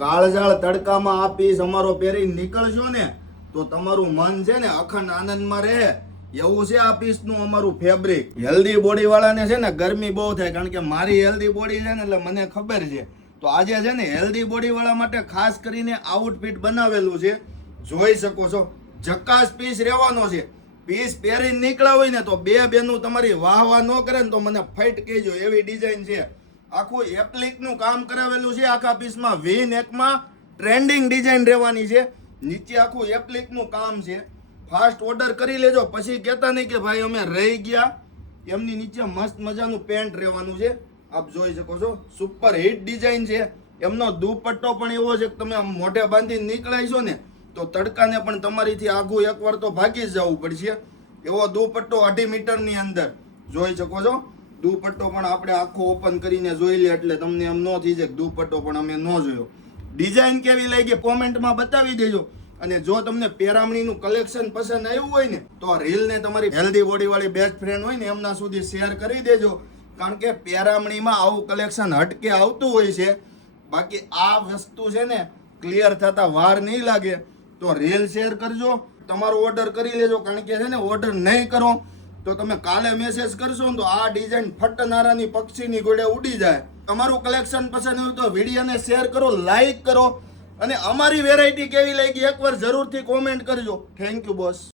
કાળઝાળ તડકામાં આ પીસ અમારો પહેરી નીકળશો ને તો તમારું મન છે ને અખંડ આનંદમાં રહે એવું છે આ પીસનું અમારું ફેબ્રિક. હેલ્ધી બોડી વાળાને છે ને ગરમી બહુ થાય, કારણ કે મારી હેલ્ધી બોડી છે ને એટલે મને ખબર છે. તો આજે છે ને હેલ્ધી બોડી વાળા માટે ખાસ કરીને આઉટફિટ બનાવેલું છે, જોઈ શકો છો. જકાસ પીસ રહેવાનો છે. પીસ પહેરીને નીકળ્યા હોય ને તો બે બેનું તમારી વાહ વાહ ન કરે ને તો મને ફાઈટ કહેજો, એવી ડિઝાઇન છે. આખું એપ્લિક નું કામ કરાવેલું છે આખા પીસમાં. વી નેકમાં ટ્રેન્ડિંગ ડિઝાઇન રહેવાની છે. નીચે આખું એપ્લિક નું કામ છે. ફાસ્ટ ઓર્ડર કરી લેજો, પછી કહેતા નહીં કે ભાઈ અમે રહી ગયા. એમની નીચે મસ્ત મજાનું પેન્ટ રહેવાનું છે, આપ જોઈ શકો છો. સુપર હિટ ડિઝાઇન છે. એમનો દુપટ્ટો પણ એવો છે કે તમે મોઢે બાંધીને નીકળાઈશો ને તો તડકાને પણ તમારીથી આઘું એકવાર તો ભાગી જ જવું પડશે. એવો દુપટ્ટો 2.5 મીટરની અંદર જોઈ શકો છો. દુપટ્ટો પણ આપણે આખો ઓપન કરીને જોઈ લે એટલે તમને એમ ન થઈ જાય દુપટ્ટો પણ અમે ન જોયો. ડિઝાઇન કેવી લાગી કોમેન્ટમાં બતાવી દેજો. અને જો તમને પેરામણીનું કલેક્શન પસંદ આવ્યું હોય ને તો આ રીલને તમારી હેલ્ધી બોડી વાળી બેસ્ટ ફ્રેન્ડ હોય ને એમના સુધી શેર કરી દેજો, કારણ કે પેરામણીમાં આવું કલેક્શન હટકે આવતું હોય છે. બાકી આ વસ્તુ છે ને ક્લિયર થતા વાર નહીં લાગે. તો રીલ શેર કરજો, તમારો ઓર્ડર કરી લેજો, કારણ કે છે ને ઓર્ડર નહીં કરો તો તમે કાલે મેસેજ કરશો ને તો આ ડિઝાઇન ફટનારાની પક્ષીની ગોળે ઉડી જાય. તમારું કલેક્શન પસંદ હોય તો વિડીયોને શેર કરો, લાઈક કરો, અને અમારી વેરાયટી કેવી લાગી એકવાર જરૂરથી કોમેન્ટ કરજો. Thank you boss.